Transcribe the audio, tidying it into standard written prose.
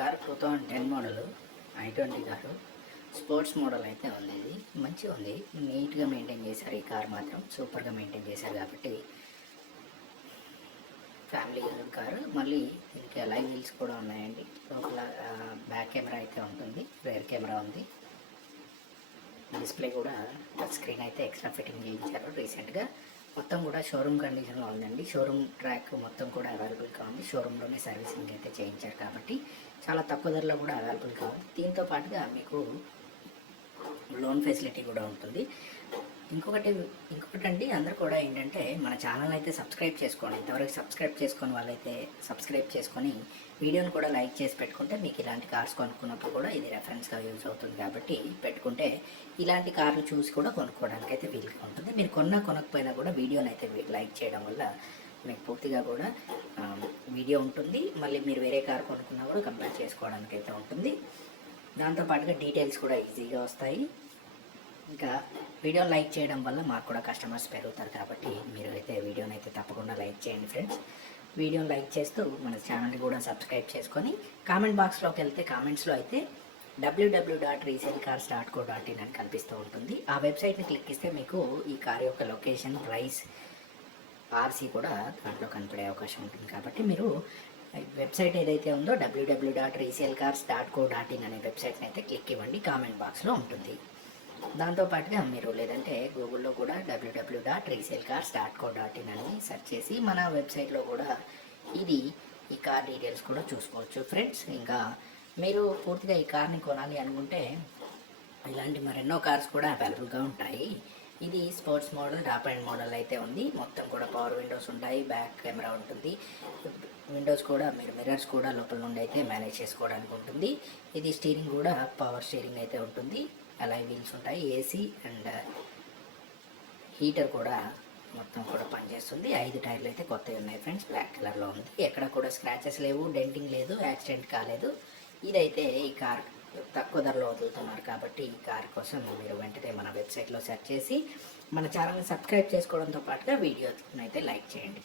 Car 2010 model i20 car sports model అయితే ఉంది. ఇది మంచిగా ఉంది, నీట్గా మెయింటైన్ చేశారు. ఈ కార్ మాత్రం సూపర్గా మెయింటైన్ చేశారు కాబట్టి ఫ్యామిలీ యూజ్ కారు. మళ్ళీ దీనికి లైవ్ వీల్స్ కూడా ఉన్నాయండి. లోపల బ్యాక్ కెమెరా అయితే ఉంటుంది, రేర్ కెమెరా ఉంది. డిస్ప్లే కూడా టచ్ స్క్రీన్ అయితే ఎక్స్ట్రా ఫిట్టింగ్ చేయించారు రీసెంట్గా. మొత్తం కూడా షోరూమ్ కండిషన్లో ఉందండి. షోరూమ్ ట్రాక్ మొత్తం కూడా అవైలబుల్గా ఉంది. షోరూంలోనే సర్వీసింగ్ అయితే చేయించారు కాబట్టి చాలా తక్కువ ధరలో కూడా అవైలబుల్గా ఉంది. దీంతో పాటుగా మీకు లోన్ ఫెసిలిటీ కూడా ఉంటుంది. ఇంకొకటి అండి, అందరూ కూడా ఏంటంటే మన ఛానల్ అయితే సబ్స్క్రైబ్ చేసుకోండి. ఇంతవరకు సబ్స్క్రైబ్ చేసుకొని వాళ్ళైతే సబ్స్క్రైబ్ చేసుకొని వీడియోని కూడా లైక్ చేసి పెట్టుకుంటే మీకు ఇలాంటి కార్స్ కొనుక్కున్నప్పుడు కూడా ఇది రెఫరెన్స్గా యూజ్ అవుతుంది. కాబట్టి పెట్టుకుంటే ఇలాంటి కార్లు చూసి కూడా కొనుక్కోవడానికి అయితే వీలుగా ఉంటుంది. మీరు కొనకపోయినా కూడా వీడియోని అయితే లైక్ చేయడం వల్ల మీకు పూర్తిగా కూడా వీడియో ఉంటుంది. మళ్ళీ మీరు వేరే కార్ కొనుక్కున్నా కూడా కంపేర్ చేసుకోవడానికి అయితే ఉంటుంది. దాంతోపాటుగా డీటెయిల్స్ కూడా ఈజీగా వస్తాయి. ఇంకా వీడియోని లైక్ చేయడం వల్ల మాకు కూడా కస్టమర్స్ పెరుగుతారు. కాబట్టి మీరు అయితే వీడియోని అయితే తప్పకుండా లైక్ చేయండి ఫ్రెండ్స్. వీడియోని లైక్ చేస్తూ మన ఛానల్ని కూడా సబ్స్క్రైబ్ చేసుకొని కామెంట్ బాక్స్లోకి వెళ్తే కామెంట్స్లో అయితే www.resellecars.co.in అని కనిపిస్తూ ఉంటుంది. ఆ వెబ్సైట్ని క్లిక్ ఇస్తే మీకు ఈ కార్ యొక్క లొకేషన్, ప్రైస్, ఆర్సీ కూడా దాంట్లో కనపడే అవకాశం ఉంటుంది. కాబట్టి మీరు వెబ్సైట్ ఏదైతే ఉందో www.resellecars.co.in అనే వెబ్సైట్ని అయితే క్లిక్ ఇవ్వండి, కామెంట్ బాక్స్లో ఉంటుంది. దాంతోపాటుగా మీరు లేదంటే గూగుల్లో కూడా www.resellecars.co.in అని సెర్చ్ చేసి మన వెబ్సైట్లో కూడా ఈ కార్ డీటెయిల్స్ కూడా చూసుకోవచ్చు ఫ్రెండ్స్. ఇంకా మీరు పూర్తిగా ఈ కార్ని కొనాలి అనుకుంటే ఇలాంటి మరెన్నో కార్స్ కూడా అవైలబుల్గా ఉంటాయి. ఇది sports model, top and model అయితే ఉంది. మొత్తం కూడా పవర్ విండోస్ ఉంటాయి, బ్యాక్ కెమెరా ఉంటుంది. విండోస్ కూడా మీరు మిర్రర్స్ కూడా లోపల నుండి అయితే మేనేజ్ చేసుకోవడానికి ఉంటుంది. ఇది స్టీరింగ్ కూడా పవర్ స్టీరింగ్ అయితే ఉంటుంది. అలాయ్ వీల్స్ ఉంటాయి, ఏసీ అండ్ హీటర్ కూడా మొత్తం కూడా పనిచేస్తుంది. 5 టైర్లు అయితే కొత్తవి ఉన్నాయి ఫ్రెండ్స్, బ్లాక్ కలర్లో ఉంది. ఎక్కడ కూడా స్క్రాచెస్ లేవు, డెంటింగ్ లేదు, యాక్సిడెంట్ కాలేదు. ఇదైతే ఈ కార్ తక్కువ ధరలో వదులుతున్నారు కాబట్టి ఈ కార్ కోసం మీరు వెంటనే మన వెబ్సైట్లో సెర్చ్ చేసి మన ఛానల్ని సబ్స్క్రైబ్ చేసుకోవడంతో పాటుగా వీడియోని అయితే లైక్ చేయండి.